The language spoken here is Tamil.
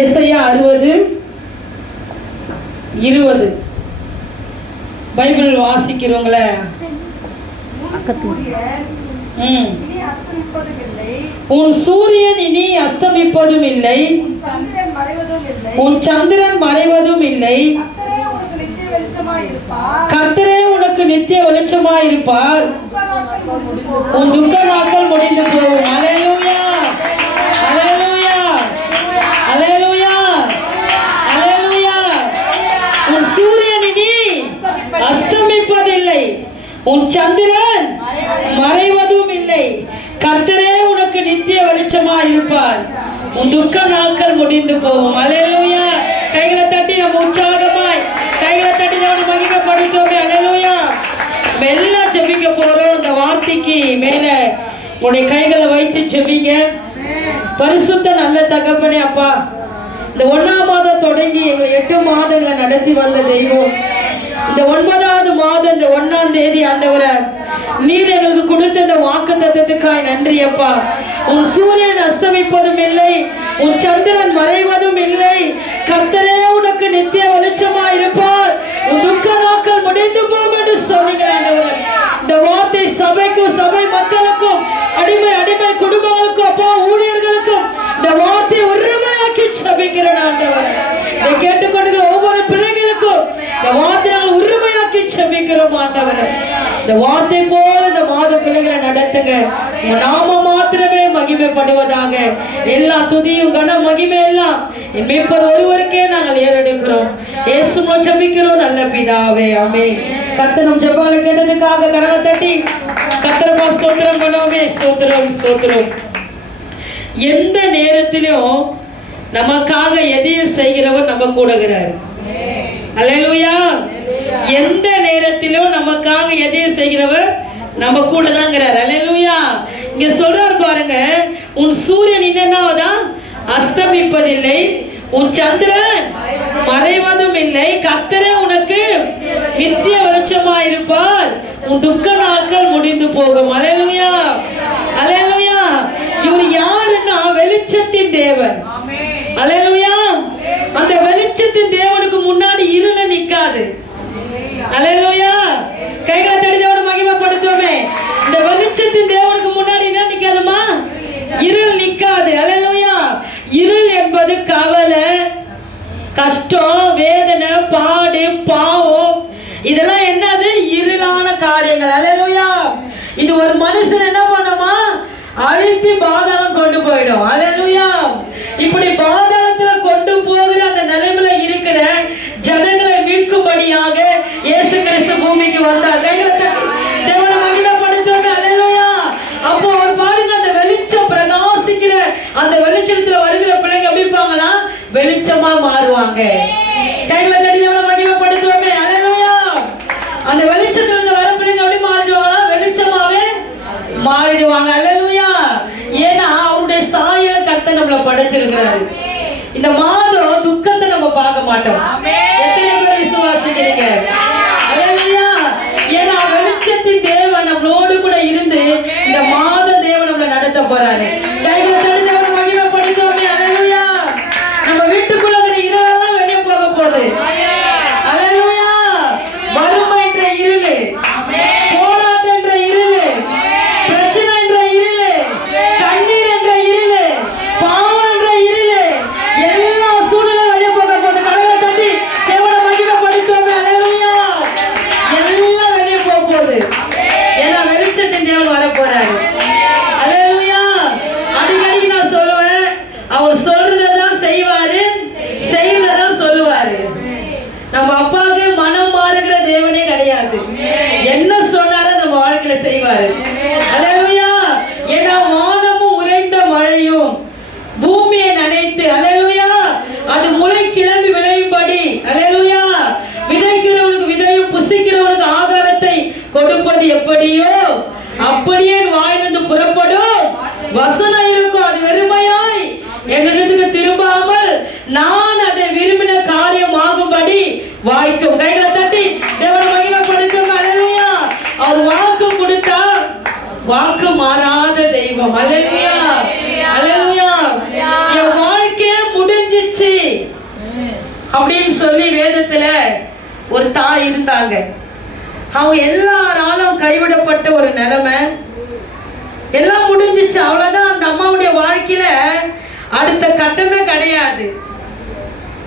ஏசாயா 60:20 பைபிள் வாசிக்கிறவங்கள உன் சூரியன் இனி அஸ்தமிப்பதும் இல்லை, உன் சந்திரன் மறைவதும் இல்லை. கர்த்தரே உனக்கு நித்திய வெளிச்சமாயிருப்பார். உன் துக்க நாட்கள் முடிந்து போகும். அல்லேலூயா, அல்லேலூயா, அல்லேலூயா, அல்லேலூயா. உன் சூரியன் இனி அஸ்தமிப்பதில்லை, உன் சந்திரன் மறைவதும் இல்லை. கர்த்தரே உனக்கு நித்திய வெளிச்சமாயிருப்பார். உன் துக்க நாட்கள் முடிந்து போகும். அல்லேலூயா. கைகளை தட்டி நம்ம உற்சாகமாய் கைகளை தட்டி நம்ம மகிமைப்படுத்துவோமே. அல்லேலூயா. எல்லாம் ஜெபிக்க போறோம். இந்த வார்த்தைக்கு மேல உடைய கைகளை வைத்து ஜெபிங்க. பரிசுத்த நல்ல தகப்பனே அப்பா, இந்த 1ஆம் மாதம் தொடங்கி எங்களை 8 மாதங்களை நடத்தி வந்த தெய்வம், இந்த 9வது மாதம் இந்த 1ஆம் தேதி ஆண்டவரே நீர் எங்களுக்கு கொடுத்த இந்த வாக்குத்தத்தத்துக்காய் நன்றி அப்பா. உன் சூரியன் அஸ்தமிப்பதும் இல்லை, உன் சந்திரன் மறைவதும் இல்லை. கர்த்தரே உனக்கு நித்திய வெளிச்சமா இருப்பார். உன் துக்க நாட்கள் முடிந்து போகும் என்று சொன்னீங்க ஆண்டவரே. இந்த வார்த்தை சபைக்கும் சபை மக்களுக்கும் அடிமை குடும்பங்களுக்கும் அப்பா ஊழியர்களுக்கும் இந்த வார்த்தை உரிமையாக்கி சபிக்கிறேன் ஆண்டவரே. இதை கேட்டுக்கொண்டிருக்கிற ஒவ்வொரு பிள்ளைகளுக்கும் இந்த வார்த்தை நாங்கள் உரிமையாக்கி சபிக்கிறோம் ஆண்டவரே. இந்த வார்த்தை போல இந்த மாத பிள்ளைகளை நடத்துங்க. நாம மாத்திரமே மகிமைப்படுவதாக. எல்லா துதியும் கன மகிமை எல்லாம் என் மீட்பர் ஒருவருக்கே நாங்கள் ஏறெடுக்கிறோம். இயேசுவை ஜெபிக்கிறோம் நல்ல பிதாவே, ஆமென். கர்த்தர் நம் ஜெபங்களை கேட்டதுக்காக கரங்களை தட்டி கர்த்தருக்கு ஸ்தோத்திரம் பண்ணுவோமே. ஸ்தோத்திரம், ஸ்தோத்திரம். எந்த நேரத்திலும் நமக்காக எதையும் செய்கிறவர் நம்ம கூடகிறார். அல்லேலூயா. எந்த நேரத்திலும் நமக்காக எதையும் செய்கிறவர் நம்ம கூட தான்ங்கிறார். அல்லேலூயா. இங்க சொல்றார் பாருங்க, உன் சூரியன் என்னன்னாவதான் அஸ்தமிப்பதில்லை, உன் சந்திரன் மறைவதும் இல்லை. கர்த்தரே உனக்கு நித்திய வெளிச்சமா இருப்பார். உன் துக்க நாட்கள் முடிந்து போகும். அல்லேலூயா, அல்லேலூயா. இவர் யாருன்னா வெளிச்சத்தின் தேவன். அல்லேலூயா. அந்த வெளிச்சத்தின் தேவனுக்கு முன்னாடி இருள நிக்காது. அல்லேலூயா. கைகளை தடிதோட மகிமைப்படுத்துவோமே. இந்த வெளிச்சத்தின் தேவனுக்கு முன்னாடி என்ன நிக்காதுமா? இருள் நிக்காது. அல்லேலூயா. இருள் என்பது கவலை, கஷ்டம், வேதனை, பாடு, பாவம், இதெல்லாம் என்னது? இருளான காரியங்கள். அல்லேலூயா. இது ஒரு மனுஷன் என்ன பண்ணுமா? அழித்து பாதாளம் கொண்டு போயிடும். அல்லேலூயா. இப்படி பாதாளத்துல கொண்டு போகிற அந்த நிலைமையில இருக்கிற ஜனங்களை மீட்கும்படியாக இயேசு கிறிஸ்து பூமிக்கு வந்தார். தேவனை மகிமைப்படுத்துவோம். அல்லேலூயா. அப்போ ஒரு பாருங்க, அந்த வெளிச்சம் பிரகாசிக்கிற அந்த வெளிச்சத்துல வருகிற பிள்ளைங்க எப்படி இருப்பாங்கன்னா வெளிச்சமா மாறுவாங்க. கைகளை தட்டி தேவனை மகிமைப்படுத்துவோமே. அல்லேலூயா. அந்த வெளிச்சத்துல இருந்து வர பிள்ளைங்க எப்படி மாறிடுவாங்கன்னா வெளிச்சமாவே மாறிடுவாங்க. அல்லேலூயா. ஏன்னா அவருடைய சாயல கர்த்தர் நம்மள படைச்சிருக்கிறாரு. இந்த மாதம் துக்கத்தை நம்ம பார்க்க மாட்டோம். எத்தனை பேர் விசுவாசிக்கிறீங்க? அல்லேலூயா. ஏன்னா வெளிச்சத்தின் தேவன் நம்மளோடு கூட இருந்து இந்த மாத தேவன் நம்மளை நடத்த போறாரு. கைகளை தட்டி தேவனை மகிமைப்படுத்துவோமே. அல்லேலூயா. நம்ம வீட்டுக்குள்ள இருளெல்லாம் வெளியே போக போகுது. அல்லேலூயா. வறுமை என்ற இருள், போராட்டம் என்ற இருள், பிரச்சனை என்ற இருள், கண்ணீர் என்ற இருள், பாவம் என்ற இருள், எல்லா சூழ்நிலையும் வெளியே போக போகுது. கடவுளை தட்டி தேவனை மகிமைப்படுத்துவோமே. அல்லேலூயா. எல்லாம் வெளியே போக போகுது. ஏன்னா வெளிச்சத்தின் தேவன் வர போறாரு. அல்லேலூயா. அடிக்கடி நான் சொல்லுவேன், அவர் சொல்றதான் செய்வாரு, செய்யறதான் சொல்லுவாரு. நம்ம அப்பாவுக்கு மனம் மாறுகிற தேவனே கிடையாது. என்ன சொன்னாரோ நம்ம வாழ்க்கையில செய்வாரு. அல்லேலூயா. ஏன்னா வானமும் உறைந்த மழையும் பூமியை நனைத்து, அல்லேலூயா, அது முளை கிளம்பி விளையும்படி, அல்லேலூயா, விதைக்கிறவனுக்கு விதையும் புசிக்கிறவனுக்கு ஆகாரத்தை கொடுப்பது எப்படியோ அப்படியே வாயிலிருந்து புறப்படும் வசனம் இருக்கும். அது வெறுமையாய் என்னிடத்துக்கு திரும்பாமல் நான் அதை விரும்பின காரியம் ஆகும்படி வாய்க்கும். கைகளை தட்டி தேவனை மகிமைப்படுத்தும். அல்லேலூயா. அவர் வாக்கு கொடுத்தா வாக்கு மாறாத தெய்வம். அல்லேலூயா, அல்லேலூயா. என் வாழ்க்கை முடிஞ்சிருச்சு அப்படின்னு சொல்லி வேதத்துல ஒரு தாய் இருந்தாங்க. அவங்க எல்லாராலும் கைவிடப்பட்ட ஒரு நிலைமை, எல்லாம் முடிஞ்சிச்சு, அவ்வளவுதான். அந்த அம்மாவுடைய வாழ்க்கையில அடுத்த கட்டமே கிடையாது.